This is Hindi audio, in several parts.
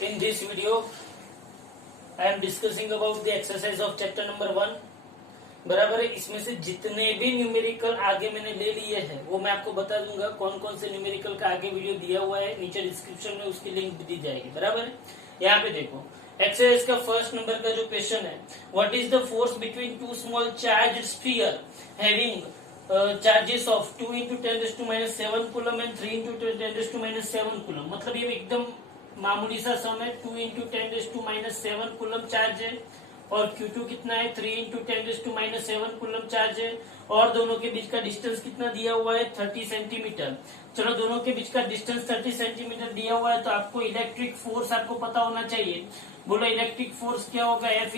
In this video, I am discussing about the exercise of chapter number 1. बराबर है। इसमें से जितने भी न्यूमेरिकल आगे मैंने ले लिए हैं वो मैं आपको बता दूंगा कौन कौन से न्यूमेरिकल का आगे वीडियो दिया हुआ है, नीचे डिस्क्रिप्शन में उसकी लिंक भी दी जाएगी। बराबर है। यहाँ पे देखो एक्सरसाइज का फर्स्ट नंबर का जो क्वेश्चन है, what is the force between two small charge sphere having charges of 2 × 10⁻⁷ coulomb and 3 × 10⁻⁷ coulomb. मतलब ये एकदम मामूली सा सम है। 2 × 10⁻⁷ कूलम चार्ज है और Q2 कितना है, 3 × 10⁻⁷ कूलम चार्ज है और दोनों के बीच का डिस्टेंस कितना दिया हुआ है, 30 सेंटीमीटर। चलो दोनों के बीच का डिस्टेंस 30 सेंटीमीटर दिया हुआ है तो आपको इलेक्ट्रिक फोर्स आपको पता होना चाहिए। बोलो इलेक्ट्रिक फोर्स क्या होगा, F =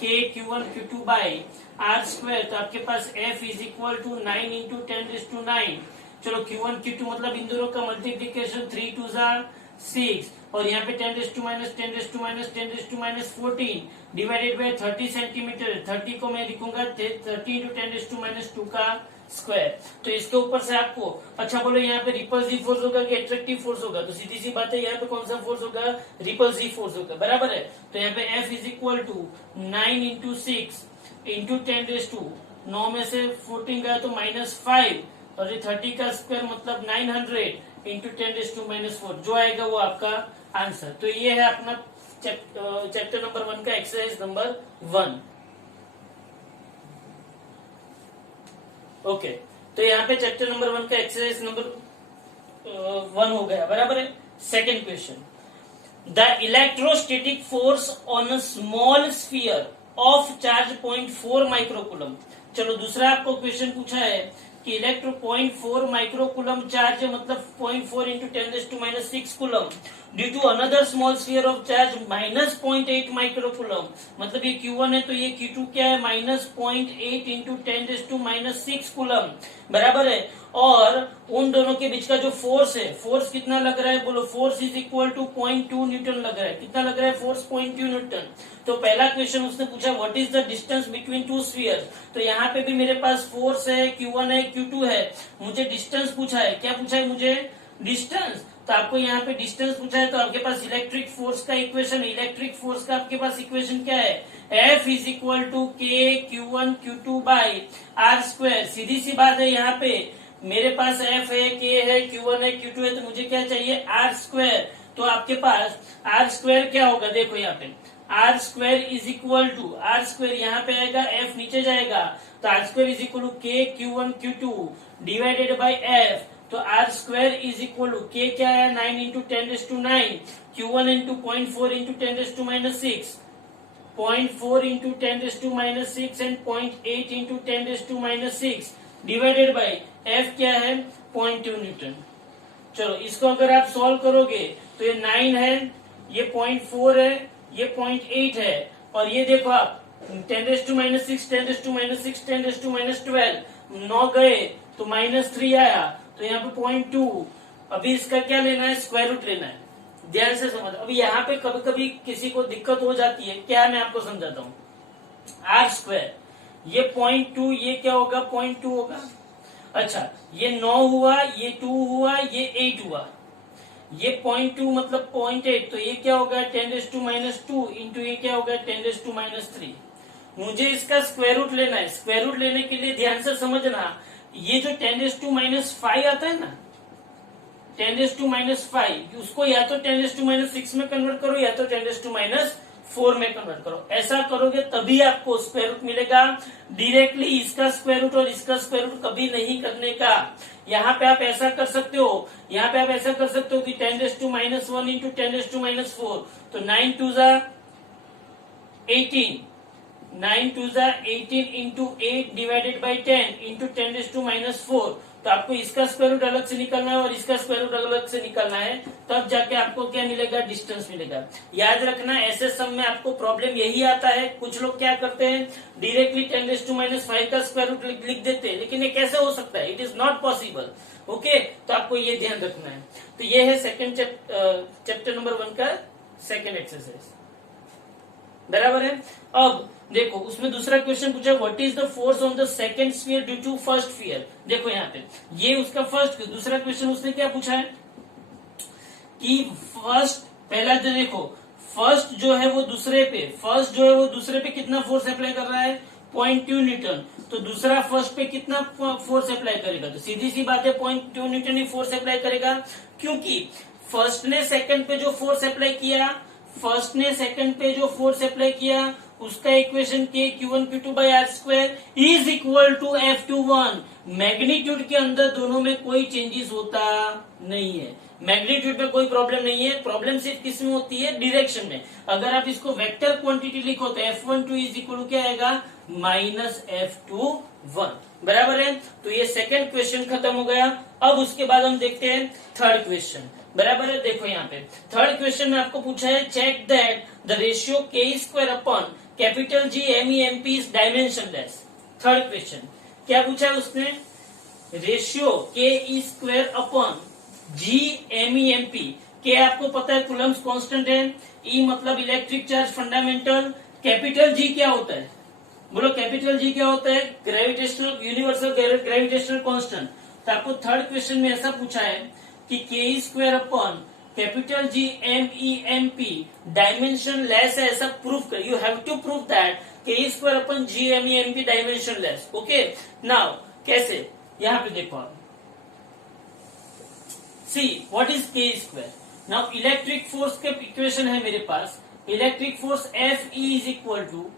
KQ1Q2/r²। तो आपके पास F = 9 × 10⁹। चलो Q1 Q2 मतलब इन दोनों का मल्टीप्लीकेशन 3 × 2 6 और यहाँ पे 10⁻⁻⁻⁻⁻14 डिवाइडेड बाय 30 सेंटीमीटर। 30 को मैं लिखूंगा 30 × 10⁻² का स्क्वायर। तो इसके ऊपर से आपको अच्छा बोलो यहाँ पे रिपल्सिव फोर्स होगा कि एट्रैक्टिव फोर्स होगा, तो सीधी सी बात है यहाँ पे कौन सा फोर्स होगा, रिपल्सिव फोर्स होगा। बराबर है। तो यहाँ पे F = 9 × 6 × 10⁻²। 9 में से 14 गया तो -5 और ये 30 का स्क्वायर मतलब 900 × 10⁻⁴ जो आएगा वो आपका आंसर। तो ये है अपना चैप्टर नंबर 1 का एक्सरसाइज नंबर 1। ओके, तो यहाँ पे चैप्टर नंबर 1 का एक्सरसाइज नंबर 1 हो गया। बराबर है। Second question, the electrostatic force on a small sphere of charge 0.4 microcoulomb. चलो दूसरा आपको क्वेश्चन पूछा है कि इलेक्ट्रो 0.4 माइक्रोकूलम चार्ज है मतलब 0.4 × 10⁻⁶ coulomb due to another small sphere of charge -0.8 microcoulomb. मतलब ये Q1 है तो ये Q2 क्या है, -0.8 × 10⁻⁶ कूलम। बराबर है। और उन दोनों के बीच का जो फोर्स है, फोर्स कितना लग रहा है, बोलो फोर्स = 0.2 न्यूटन लग रहा है। कितना लग रहा है फोर्स, 0.2 न्यूटन। तो पहला क्वेश्चन उसने पूछा what is the distance between two sphere. तो यहाँ पे भी मेरे पास फोर्स है, Q1 है, Q2 है। मुझे डिस्टेंस पूछा है। क्या पूछा है मुझे, डिस्टेंस। तो आपको यहाँ पे डिस्टेंस पूछा है तो आपके पास इलेक्ट्रिक फोर्स का इक्वेशन, इलेक्ट्रिक फोर्स का आपके पास इक्वेशन क्या है, F = KQ1Q2/r²। सीधी सी बात है, यहाँ पे मेरे पास F है, K है, Q1 है, Q2 है, तो मुझे क्या चाहिए, r²। तो आपके पास r² क्या होगा, देखो यहाँ पे r² यहाँ पे आएगा, F नीचे जाएगा तो r² = KQ1Q2 divided by F। तो r² = K क्या है, 9 × 10⁹, Q1 × 0.4 × 10⁻⁶, 0.4 × 10⁻⁶ and 0.8 × 10⁻⁶ divided by F क्या है, 0.2 न्यूटन। चलो इसको अगर आप सॉल्व करोगे तो ये 9 है, ये 0.4 है, ये 0.8 है और ये देखो आप 10⁻⁶, 10⁻⁶, 10⁻12 9 गए तो -3 आया तो यहाँ पे 0.2। अभी इसका क्या लेना है, स्क्वायर रूट लेना है। ध्यान से समझ। अभी यहाँ पे कभी कभी किसी को दिक्कत हो जाती है, क्या मैं आपको समझाता हूँ। r², ये 0.2, ये क्या होगा, 0.2 होगा। अच्छा ये 9 हुआ, ये 2 हुआ, ये 8 हुआ, ये 0.2 मतलब 0.8 तो ये क्या होगा, 10⁻² इंटू ये क्या होगा, 10⁻3। मुझे इसका स्क्वायर रूट लेना है। स्क्वायर रूट लेने के लिए ध्यान से समझना, ये जो 10⁻5 आता है ना, 10⁻5 उसको या तो 10⁻6 में कन्वर्ट करो या तो 10⁻4 में कन्वर्ट करो। ऐसा करोगे तभी आपको स्क्वायर रूट मिलेगा। डायरेक्टली इसका स्क्वायर रूट और इसका स्क्वायर रूट कभी नहीं करने का। यहाँ पे आप ऐसा कर सकते हो, यहाँ पे आप ऐसा कर सकते हो कि 10⁻1 × 10⁻4 तो 9 × 2 = 18, 9 × 2 = 18 इंटू 8 डिवाइडेड बाई 10 इंटू 10⁻4। तो आपको इसका स्क्वायर रूट अलग से निकालना है और इसका स्क्वायर रूट अलग से निकालना है, तब जाके आपको क्या मिलेगा, डिस्टेंस मिलेगा। याद रखना ऐसे सम में आपको प्रॉब्लम यही आता है। कुछ लोग क्या करते हैं, डायरेक्टली 10⁻5 का स्क्वायर रूट लिख देते हैं, लेकिन ये कैसे हो सकता है, it is not possible. Okay, तो आपको ये ध्यान रखना है। तो ये है सेकेंड चैप्टर नंबर 1 का सेकेंड एक्सरसाइज। बराबर है। अब देखो उसमें दूसरा क्वेश्चन पूछा, what is the force on the second sphere due to first sphere. देखो यहाँ पे ये उसका फर्स्ट, दूसरा क्वेश्चन उसने क्या पूछा है कि फर्स्ट पहला तो देखो, फर्स्ट जो है वो दूसरे पे कितना फोर्स अप्लाई कर रहा है, 0.2 न्यूटन। तो दूसरा फर्स्ट पे कितना फोर्स अप्लाई करेगा, तो सीधी सी बात है 0.2 न्यूटन ही फोर्स अप्लाई करेगा, क्योंकि फर्स्ट ने सेकंड पे जो फोर्स अप्लाई किया उसका इक्वेशन के Q1 Q2 by R square is equal to F21। Magnitude के अंदर दोनों में कोई चेंजेस होता नहीं है, मैग्नीट्यूड में कोई प्रॉब्लम नहीं है, प्रॉब्लम सिर्फ किस में होती है, डायरेक्शन में। अगर आप इसको वेक्टर क्वांटिटी लिखो तो F12 इज इक्वल टू क्या आएगा, माइनस F21, बराबर है। तो ये सेकेंड क्वेश्चन खत्म हो गया। अब उसके बाद हम देखते हैं थर्ड क्वेश्चन, बराबर है। देखो यहाँ पे थर्ड क्वेश्चन में आपको पूछा है, check that the ratio K square upon capital G M E M P is dimensionless. Third question क्या पूछा है उसने, ratio K square upon G M E M P. K आपको पता है कूलम्स कांस्टेंट है, ई मतलब electric charge fundamental, capital G क्या होता है, बोलो कैपिटल जी क्या होता है, ग्रेविटेशनल यूनिवर्सल ग्रेविटेशनल कांस्टेंट। तो आपको थर्ड क्वेश्चन में ऐसा पूछा है कि K square upon capital G M E M P dimensionless है, ऐसा प्रूफ कर, you have to prove that K square upon G M E M P dimensionless. Okay, now कैसे, यहां पे देखो आप, see what is K square. Now electric force के इक्वेशन है मेरे पास, electric force F E is equal to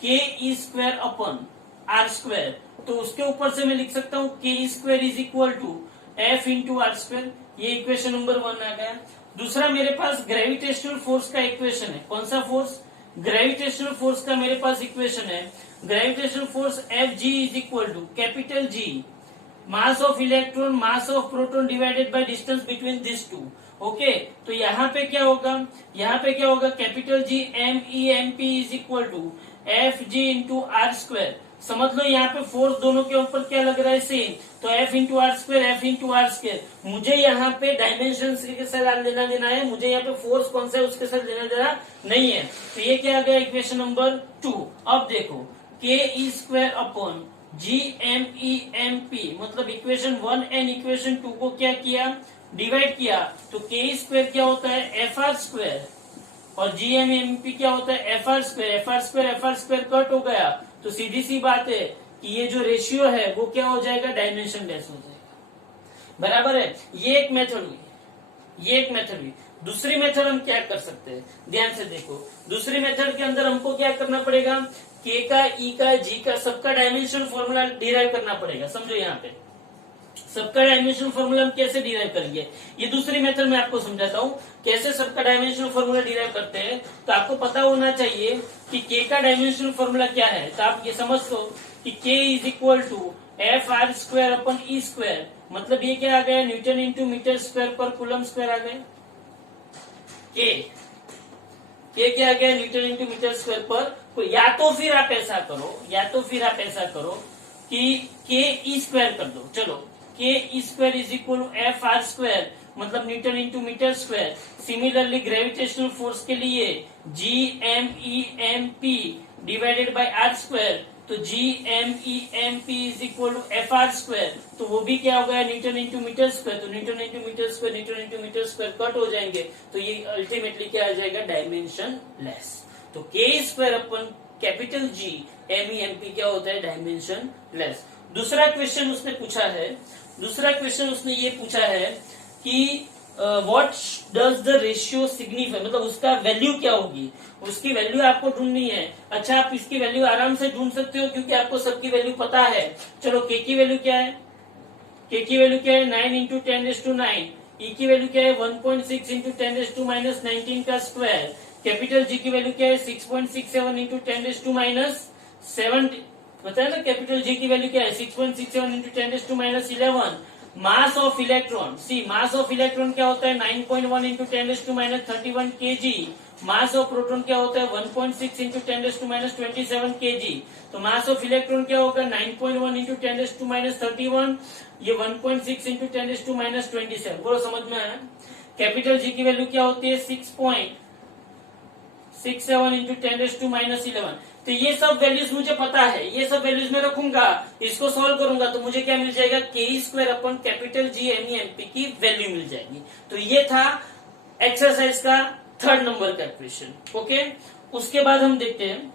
K square upon R square. तो उसके ऊपर से मैं लिख सकता हूं K square is equal to F into R square, ये इक्वेशन नंबर 1 आ गया। दूसरा मेरे पास ग्रेविटेशनल फोर्स का इक्वेशन है, कौन सा फोर्स, ग्रेविटेशनल फोर्स का मेरे पास इक्वेशन है, gravitational force F G is equal to capital G mass of electron mass of proton divided by distance between this two. Okay, तो यहाँ पे क्या होगा, capital G M E M P is equal to F G into R square. समझ लो यहाँ पे फोर्स दोनों के ऊपर क्या लग रहा है, सेम, तो एफ इंटू आर स्क्वायर। मुझे यहाँ पे डायमेंशन के साथ लेना देना है, मुझे यहाँ पे फोर्स कौन सा है उसके साथ लेना देना नहीं है। तो ये क्या आ गया, इक्वेशन नंबर 2। अब देखो K square upon G M E M P, मतलब इक्वेशन 1 एंड इक्वेशन 2 को क्या किया, डिवाइड किया। तो के स्क्वायर क्या होता है, एफ आर स्क्वायर, और जी एम एम पी क्या होता है, एफ आर स्क्वायर कट हो गया। तो सीधी सी बात है कि ये जो रेशियो है वो क्या हो जाएगा, डायमेंशन लेस हो जाएगा, बराबर है। ये एक मेथड हुई। दूसरी मेथड हम क्या कर सकते हैं, ध्यान से देखो, दूसरी मेथड के अंदर हमको क्या करना पड़ेगा, के का, ई का, जी का, सबका डायमेंशन फॉर्मूला डिराइव करना पड़ेगा। समझो यहाँ पे सबका डायमेंशन फॉर्मूला हम कैसे डिराइव करेंगे, ये दूसरी मेथड में आपको समझाता हूँ कैसे सबका डायमेंशन फॉर्मूला डिराइव करते हैं। तो आपको पता होना चाहिए कि के का डायमेंशन फॉर्मूला क्या है। तो आप ये समझ लो कि K is equal to F R square upon E square, मतलब ये क्या आ गया, न्यूटन इंटू मीटर स्क्वायर पर कूलम स्क्वायर आ गया। के क्या आ गया, न्यूटन इंटू मीटर स्क्वायर पर। या तो फिर आप ऐसा करो कि के ई स्क्वायर कर दो, चलो K square is equal to F R square, मतलब newton into metre square. Similarly gravitational force के लिए G M E M P divided by R square, तो G M E M P is equal to F R square, तो वो भी क्या हो गया, न्यूटन इंटू मीटर स्क्वायर। तो newton into metre square cut हो जाएंगे, तो ये अल्टीमेटली क्या आ जाएगा, डायमेंशन लेस। तो K square upon capital G M E M P क्या होता है, डायमेंशन लेस। दूसरा क्वेश्चन उसने ये पूछा है कि what does the ratio signify, मतलब उसका वैल्यू क्या होगी, उसकी वैल्यू आपको ढूंढनी है। अच्छा, आप इसकी वैल्यू आराम से ढूंढ सकते हो क्योंकि आपको सबकी वैल्यू पता है। चलो के की वैल्यू क्या है, 9 इंटू 10⁹ ई की वैल्यू क्या है, 1.6 इंटू 10⁻19 का स्क्वायर। कैपिटल जी की वैल्यू क्या है, 6.67 इंटू 10⁻7, बताया ना। कैपिटल जी की वैल्यू क्या है, 6.67 into 10⁻11। Mass of electron, mass of electron क्या होता है, 9.1 into 10⁻31 kg। Mass of proton क्या होता है, 1.6 इंटू 10⁻27 kg। तो मास ऑफ इलेक्ट्रॉन क्या होगा, 9.1 इंटू 10⁻31, ये 1.6 इंटू 10⁻27। बोलो समझ में आया। कैपिटल जी की वैल्यू क्या होती है, 6.67 इंटू 10⁻11। तो ये सब वैल्यूज मुझे पता है, ये सब वैल्यूज मैं रखूंगा, इसको सॉल्व करूंगा तो मुझे क्या मिल जाएगा, K square upon capital G M E M P की वैल्यू मिल जाएगी। तो ये था एक्सरसाइज का थर्ड नंबर का क्वेश्चन। ओके, उसके बाद हम देखते हैं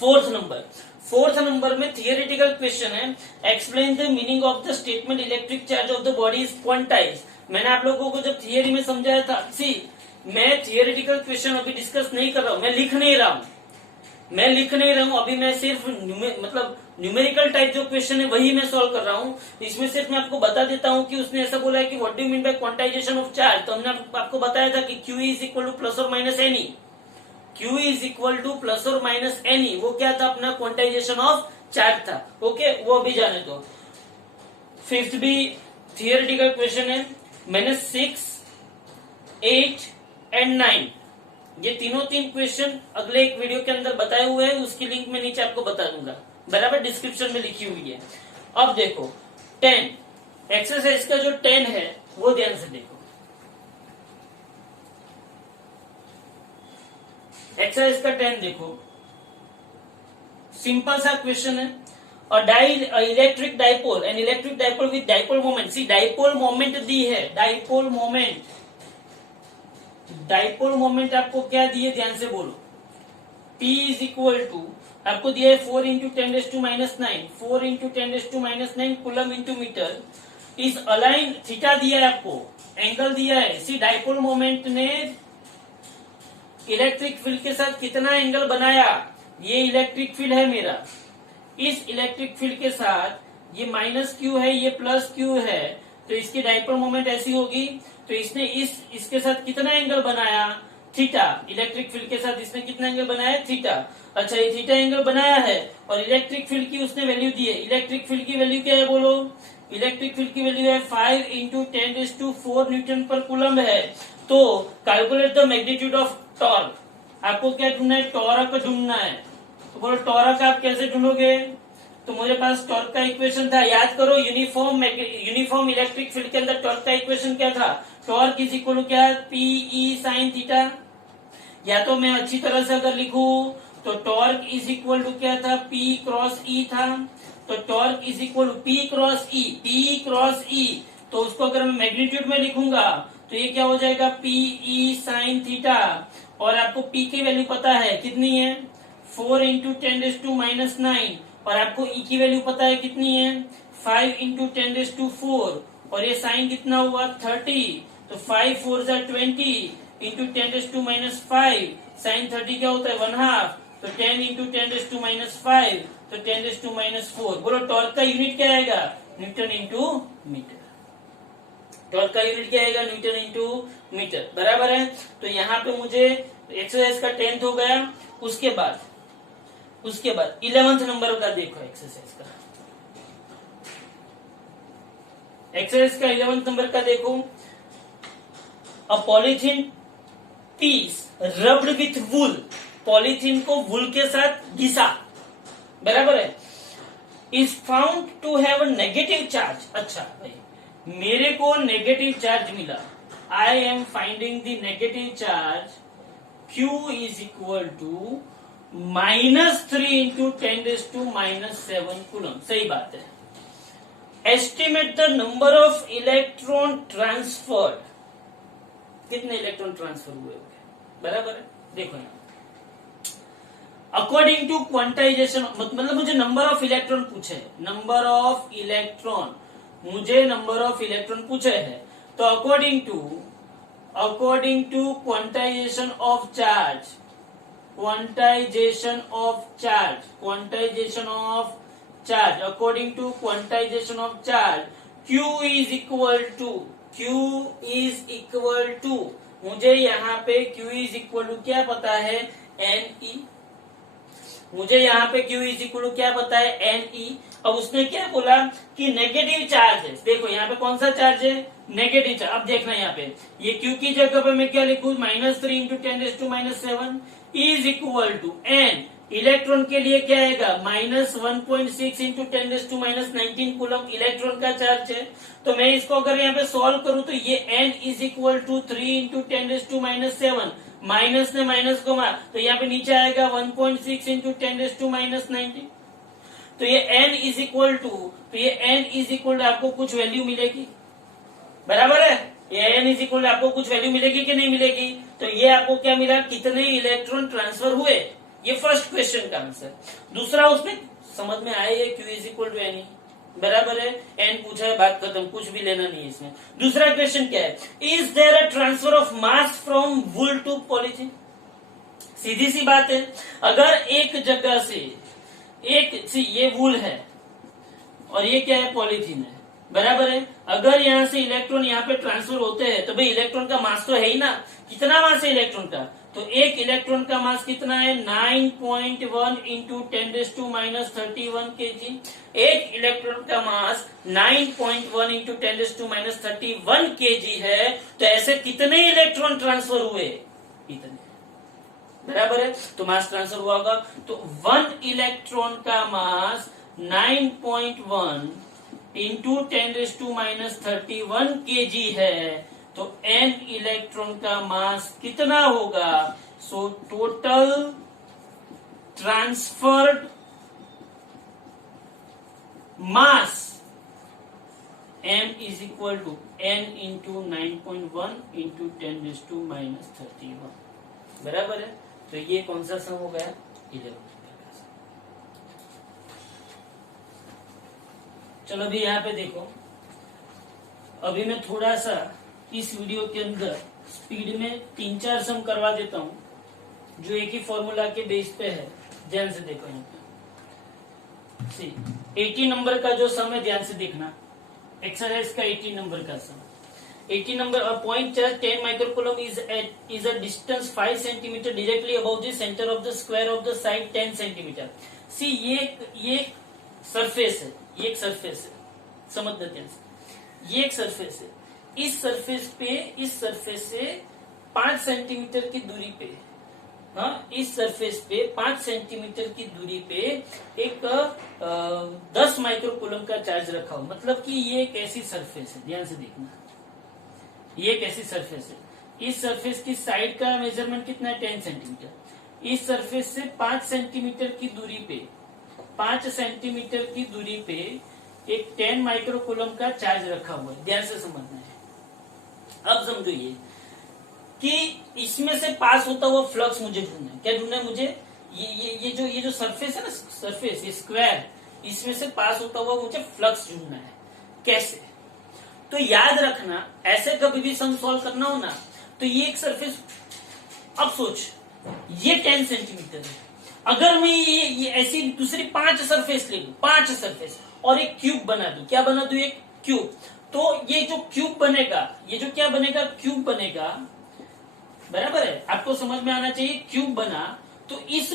फोर्थ नंबर। फोर्थ नंबर में थियोरेटिकल क्वेश्चन है, explain the meaning of the statement electric charge of the body is quantize. मैंने आप लोगों को जब थियरी में समझाया था, सी मैं थियोरेटिकल क्वेश्चन अभी डिस्कस नहीं कर रहा हूं, मैं लिख नहीं रहा हूं, अभी मैं सिर्फ मतलब न्यूमेरिकल टाइप जो क्वेश्चन है वही मैं सॉल्व कर रहा हूं। इसमें सिर्फ मैं आपको बता देता हूं कि उसने ऐसा बोला है कि what do you mean by quantization of charge. तो हमने आपको बताया था कि Q is equal to plus और minus N E, Q is equal to plus और माइनस एनी, वो क्या था, अपना क्वांटाइजेशन ऑफ चार्ज था। ओके, वो अभी जाने दो। फिफ्थ भी थियोरेटिकल क्वेश्चन है, मैंने 6, 8 एंड 9 ये तीन क्वेश्चन अगले एक वीडियो के अंदर बताए हुए हैं, उसकी लिंक मैं नीचे आपको बता दूंगा, बराबर, डिस्क्रिप्शन में लिखी हुई है। अब देखो 10 एक्सरसाइज का जो 10 है वो ध्यान से देखो। एक्सरसाइज का 10 देखो, सिंपल सा क्वेश्चन है। Electric dipole and electric dipole with dipole moment, see dipole moment दी है, डाइपोल मोमेंट आपको क्या दिए, ध्यान से बोलो। P इज इक्वल टू आपको दिया है 4 into 10⁻⁹, 4 into 10⁻⁹ coulomb into metre is align, theta दिया है आपको, एंगल दिया है। सी डाइपोल मोमेंट ने इलेक्ट्रिक फील्ड के साथ कितना एंगल बनाया, ये इलेक्ट्रिक फील्ड है मेरा, इस इलेक्ट्रिक फील्ड के साथ ये माइनस क्यू है, ये प्लस क्यू है, तो इसकी डाइपोल मोमेंट ऐसी होगी। तो इसने इसके साथ कितना एंगल बनाया, थीटा, इलेक्ट्रिक फील्ड के साथ इसने कितना एंगल बनाया, थीटा। अच्छा, ये थीटा एंगल बनाया है और इलेक्ट्रिक फील्ड की उसने वैल्यू दी है। इलेक्ट्रिक फील्ड की वैल्यू क्या है बोलो, इलेक्ट्रिक फील्ड की वैल्यू है 5 इंटू 10⁴ न्यूटन पर कूलम है। तो calculate the magnitude of torque, आपको क्या ढूंढना है, टॉर्क ढूंढना है। तो बोलो टॉर्क आप कैसे ढूंढोगे, तो मेरे पास टॉर्क का इक्वेशन था, याद करो, यूनिफॉर्म इलेक्ट्रिक फील्ड के अंदर टॉर्क का इक्वेशन क्या था, टॉर्क इज इक्वल टू क्या, PE sin थीटा। या तो मैं अच्छी तरह से अगर लिखूं तो टॉर्क इज इक्वल टू क्या था, P क्रॉस E था। तो torque is equal to P cross E, तो उसको अगर मैं मैग्नीट्यूड में लिखूंगा तो ये क्या हो जाएगा, PE sin थीटा। और आपको P की वैल्यू पता है कितनी है, 4 इंटू 10⁻⁹, और आपको E की वैल्यू पता है कितनी है, 5 इंटू 10⁴, और ये साइन कितना हुआ, 30। तो 5 4 20 इंटू 10⁻⁵, साइन 30 क्या होता है, 1/2। तो 10 इंटू 10⁻⁵, तो 10⁻⁴। बोलो टॉर्क का यूनिट क्या आएगा, न्यूटन इंटू मीटर। टॉर्क का यूनिट क्या आएगा, न्यूटन इंटू मीटर, बराबर है। तो यहाँ पे मुझे एक्सरसाइज का 10th हो गया। उसके बाद 11th नंबर का देखो, एक्सरसाइज का 11th नंबर का देखो। A polythene piece rubbed with wool, polythene को वुल के साथ घिसा, बराबर है, is found to have a negative charge. अच्छा भाई, मेरे को नेगेटिव चार्ज मिला, I am finding the negative charge, Q is equal to -3 into 10⁻⁻⁷ coulomb. सही बात है। Estimate the number of electron transferred, कितने इलेक्ट्रॉन ट्रांसफर हुए, बराबर है। देखो यहाँ अकॉर्डिंग टू क्वांटाइजेशन, मतलब मुझे नंबर ऑफ इलेक्ट्रॉन पूछे, नंबर ऑफ इलेक्ट्रॉन पूछे है। तो according to quantization of charge, according to quantization of charge, Q is equal to मुझे यहाँ पे Q इज इक्वल टू क्या पता है, NE। मुझे यहाँ पे Q इज इक्वल टू क्या पता है, NE। अब उसने क्या बोला कि नेगेटिव चार्ज है। देखो यहाँ पे कौन सा चार्ज है, नेगेटिव चार्ज। अब देखना यहाँ पे, ये Q की जगह पे मैं क्या लिखूं, -3 into 10⁻⁷ is equal to N। Electron के लिए क्या आएगा, -1.6 इंटू 10⁻⁹ कूलम इलेक्ट्रॉन का चार्ज है। तो मैं इसको अगर यहाँ पे सॉल्व करूं तो ये N is equal to 3 into 10⁻⁷, minus ने माइनस को मार, तो यहाँ पे नीचे आएगा 1.6 इंटू 10⁻⁹। तो ये N इज इक्वल टू आपको कुछ वैल्यू मिलेगी, बराबर है। एन इज इक्वल आपको कुछ वैल्यू मिलेगी कि नहीं मिलेगी? तो ये आपको क्या मिला, कितने इलेक्ट्रॉन ट्रांसफर हुए, ये फर्स्ट क्वेश्चन का आंसर। दूसरा उसमें समझ में आया है Q is equal to N, बराबर है, एन पूछा है, बात खत्म, कुछ भी लेना नहीं है इसमें। दूसरा क्वेश्चन क्या है, is there a transfer of mass from wool to polythene? सीधी सी बात है, अगर एक जगह से ये वुल है और ये क्या है, पॉलीथीन है, बराबर है। अगर यहाँ से इलेक्ट्रॉन यहाँ पे ट्रांसफर होते हैं तो भाई इलेक्ट्रॉन का मास तो है ही ना, कितना मास है इलेक्ट्रॉन का? तो एक इलेक्ट्रॉन का मास कितना है, 9.1 इंटू 10⁻31 केजी। एक इलेक्ट्रॉन का मास 9.1 इंटू 10⁻31 केजी है, तो ऐसे कितने इलेक्ट्रॉन ट्रांसफर हुए, इतने, बराबर है। तो मास ट्रांसफर हुआ होगा, तो 1 इलेक्ट्रॉन का मास 9.1 इंटू 10⁻31 केजी है, तो n इलेक्ट्रॉन का मास कितना होगा? So total transferred mass m is equal to n into 9.1 into 10⁻31, बराबर है। तो ये कौन सा सम हो गया, 11। चलो अभी यहाँ पे देखो, अभी मैं थोड़ा सा इस वीडियो के अंदर स्पीड में 3-4 सम करवा देता हूं जो एक ही फॉर्मूला के बेस पे है। ध्यान से देखो, यहाँ पे 80 नंबर का जो सम है, ध्यान से देखना, एक्सरसाइज का 80 नंबर का sum. 80 number, point charge 10 microcoulomb is a distance 5 centimetre directly about the centre of the square of the side 10 centimetre. See ये सरफेस है, ये एक सरफेस है, समझ देते हैं, ये एक सरफेस है। इस सरफेस से 5 सेंटीमीटर की दूरी पे, हाँ, इस सरफेस पे 5 सेंटीमीटर की दूरी पे एक 10 माइक्रोकूलम का चार्ज रखा हो, मतलब कि ये एक ऐसी सरफेस है, ध्यान से देखना, ये एक ऐसी सरफेस है। इस सरफेस की साइड का मेजरमेंट कितना है, 10 सेंटीमीटर। इस सरफेस से 5 सेंटीमीटर की दूरी पे, 5 सेंटीमीटर की दूरी पे एक 10 माइक्रोकूलम का चार्ज रखा हुआ है, ध्यान से समझना है। अब समझो ये कि इसमें से पास होता हुआ फ्लक्स मुझे ढूंढना है। क्या ढूंढना है मुझे, ये जो सरफेस है ना, सरफेस, ये स्क्वायर, इसमें से पास होता हुआ मुझे फ्लक्स ढूंढना है। कैसे? तो याद रखना, ऐसे कभी भी सम सॉल्व करना हो ना, तो ये एक सरफेस, अब सोच, ये 10 सेंटीमीटर है। अगर मैं ये ऐसी दूसरी 5 सरफेस ले लू, 5 सरफेस, और एक क्यूब बना दू, क्या बना दू, एक क्यूब, तो ये जो क्यूब बनेगा, ये जो क्या बनेगा, क्यूब बनेगा, बराबर है। आपको समझ में आना चाहिए, क्यूब बना, तो इस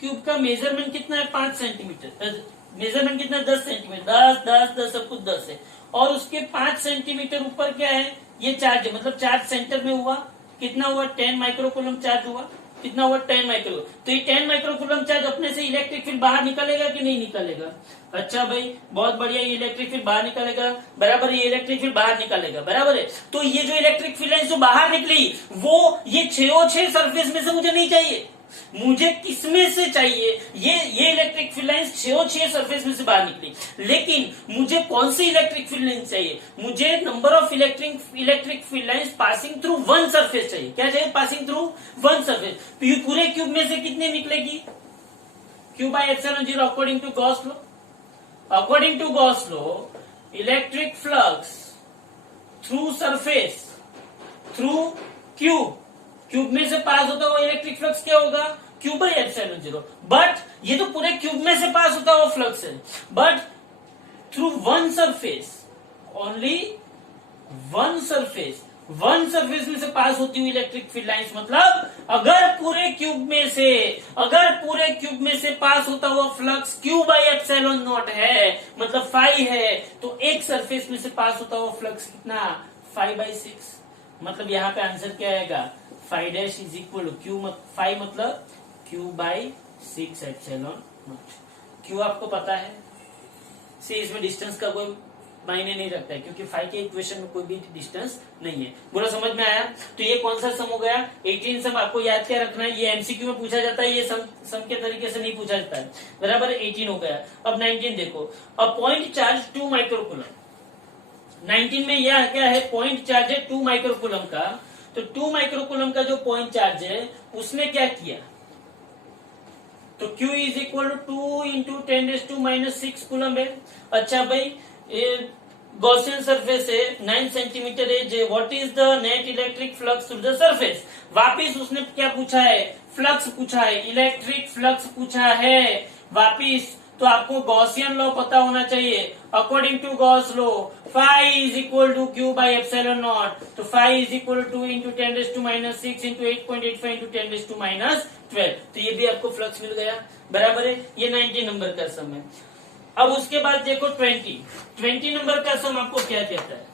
क्यूब का मेजरमेंट कितना है, 5 सेंटीमीटर, मेजरमेंट कितना, 10 सेंटीमीटर, 10 सब कुछ 10 है, और उसके 5 सेंटीमीटर ऊपर क्या है, ये चार्ज है, मतलब चार्ज सेंटर में हुआ, कितना हुआ, 10 माइक्रोकूलम चार्ज हुआ, कितना हुआ, 10 माइक्रो। तो ये 10 माइक्रोकूलम चार्ज अपने से इलेक्ट्रिक फील्ड बाहर निकलेगा कि नहीं निकलेगा? अच्छा भाई, बहुत बढ़िया, ये इलेक्ट्रिक फील्ड बाहर निकलेगा, बराबर, ये इलेक्ट्रिक फील्ड बाहर निकलेगा, बराबर है। तो ये जो इलेक्ट्रिक फील्ड है जो बाहर निकली, वो ये 6 सरफेस में से मुझे नहीं चाहिए, मुझे किसमें से चाहिए, ये इलेक्ट्रिक फील्ड लाइंस 6 सरफेस में से बाहर निकली, लेकिन मुझे कौन सी इलेक्ट्रिक फील्ड लाइन चाहिए, मुझे number of electric field lines passing through 1 surface चाहिए। क्या चाहिए, पासिंग थ्रू 1 सरफेस। पूरे क्यूब में से कितने निकलेगी, Q by epsilon 0 according to Gauss law. According to Gauss law, electric flux through surface, through cube, cube में से पास होता हुआ इलेक्ट्रिक फ्लक्स क्या होगा, Q by epsilon 0। बट ये तो पूरे क्यूब में से पास होता हुआ फ्लक्स है, but through 1 surface, only 1 surface में से पास होती हुई इलेक्ट्रिक फील्ड लाइंस, मतलब अगर पूरे क्यूब में से पास होता हुआ flux Q by epsilon not है, मतलब 5 है, तो एक सरफेस में से पास होता हुआ फ्लक्स कितना, 5/6। मतलब यहाँ पे आंसर क्या आएगा, 5' इज इक्वल टू 5 मतलब Q/6 एप्सिलॉन नॉट। Q आपको पता है, सी इसमें डिस्टेंस का कोई मायने नहीं रखता है, क्योंकि फाइव के इक्वेशन में कोई भी डिस्टेंस नहीं है। बोला समझ में आया? तो ये कौन सा सम हो गया? 18 सम। आपको याद क्या रखना है, ये एमसीक्यू में पूछा जाता है, ये सम के तरीके से नहीं पूछा जाता है। बराबर, 18 हो गया। अब 19 देखो, अ पॉइंट चार्ज 2 माइक्रोकूलम। 19 में यह क्या है? पॉइंट चार्ज है 2 माइक्रोकूलम का। तो 2 माइक्रोकूलम का जो पॉइंट चार्ज है उसने क्या किया? तो Q is equal to 2 into 10⁻⁻6 coulomb है। अच्छा भाई, गॉसियन सरफेस है, 9 सेंटीमीटर एज है, what is the net electric flux through the surface? वापिस उसने क्या पूछा है? फ्लक्स पूछा है, इलेक्ट्रिक फ्लक्स पूछा है वापिस। तो आपको गॉसियन लॉ पता होना चाहिए। According to Gauss law, phi is equal to Q by epsilon naught. तो phi is equal to 2 into 10⁻⁻6 into 8.85 into 10⁻12। तो ये भी आपको फ्लक्स मिल गया। बराबर है, ये 90 नंबर का सम है। अब उसके बाद देखो 20 नंबर का सम आपको क्या कहता है?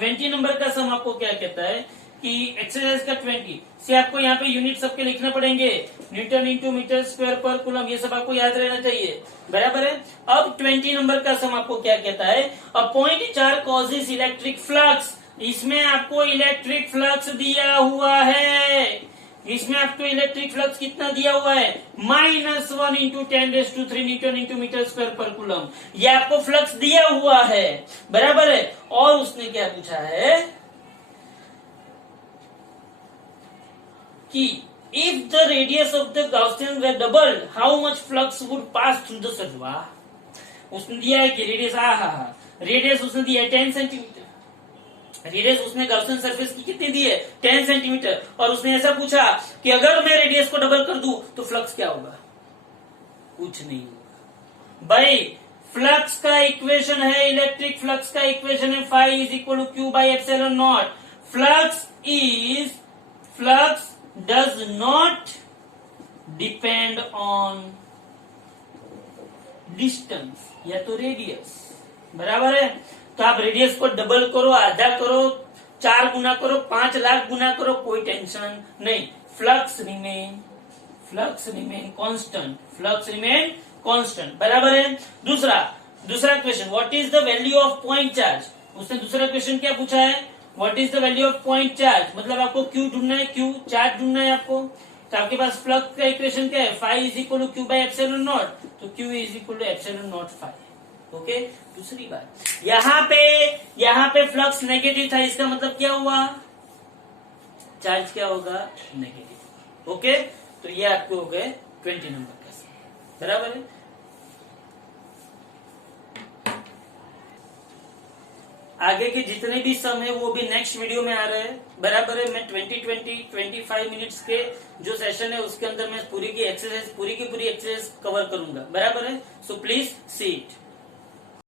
20 नंबर का सम आपको क्या कहता है कि एक्सरसाइज का 20 से आपको यहाँ पे यूनिट सबके लिखने पड़ेंगे, न्यूटन इंटू मीटर स्क्वायर पर कूलम, ये सब आपको याद रहना चाहिए। बराबर है। अब 20 नंबर का सम आपको क्या कहता है? A point charge causes electric flux. इसमें आपको इलेक्ट्रिक फ्लक्स दिया हुआ है। इसमें आपको इलेक्ट्रिक फ्लक्स कितना दिया हुआ है? -1 into 10⁻³ newton into metre square पर कूलम। ये आपको फ्लक्स दिया हुआ है। बराबर है। और उसने क्या पूछा है कि if the radius of the Gaussian way doubled, how much flux would pass through the surface? उसने दिया है कि रेडियस, रेडियस उसने दिया है 10 सेंटीमीटर। रेडियस उसने गॉसियन सरफेस की कितनी दी है? 10 सेंटीमीटर। और उसने ऐसा पूछा कि अगर मैं रेडियस को डबल कर दूं तो फ्लक्स क्या होगा? कुछ नहीं होगा भाई। फ्लक्स का इक्वेशन है, इलेक्ट्रिक फ्लक्स का इक्वेशन है, phi is equal to Q by epsilon naught. Flux does not depend on distance या तो रेडियस। बराबर है। तो आप रेडियस को डबल करो, आधा करो, 4 गुना करो, 5 लाख गुना करो, कोई टेंशन नहीं। Flux remain constant. बराबर है। दूसरा question, what is the value of point charge? उसने दूसरा क्वेश्चन क्या पूछा है? What is the value of point charge? मतलब आपको क्यू ढूंढना है, क्यू चार्ज ढूंढना है आपको। तो आपके पास फ्लक्स का इक्वेशन क्या है? Phi is equal to Q by epsilon naught. तो Q is equal to epsilon naught phi. Okay. दूसरी बात, यहाँ पे फ्लक्स नेगेटिव था, इसका मतलब क्या हुआ? चार्ज क्या होगा? नेगेटिव। ओके। तो ये आपको हो गए 20 नंबर का सम। बराबर है। आगे के जितने भी सम है वो भी नेक्स्ट वीडियो में आ रहे हैं। बराबर है। मैं 25 मिनट्स के जो सेशन है उसके अंदर मैं पूरी की पूरी एक्सरसाइज कवर करूंगा। बराबर है। So please see it.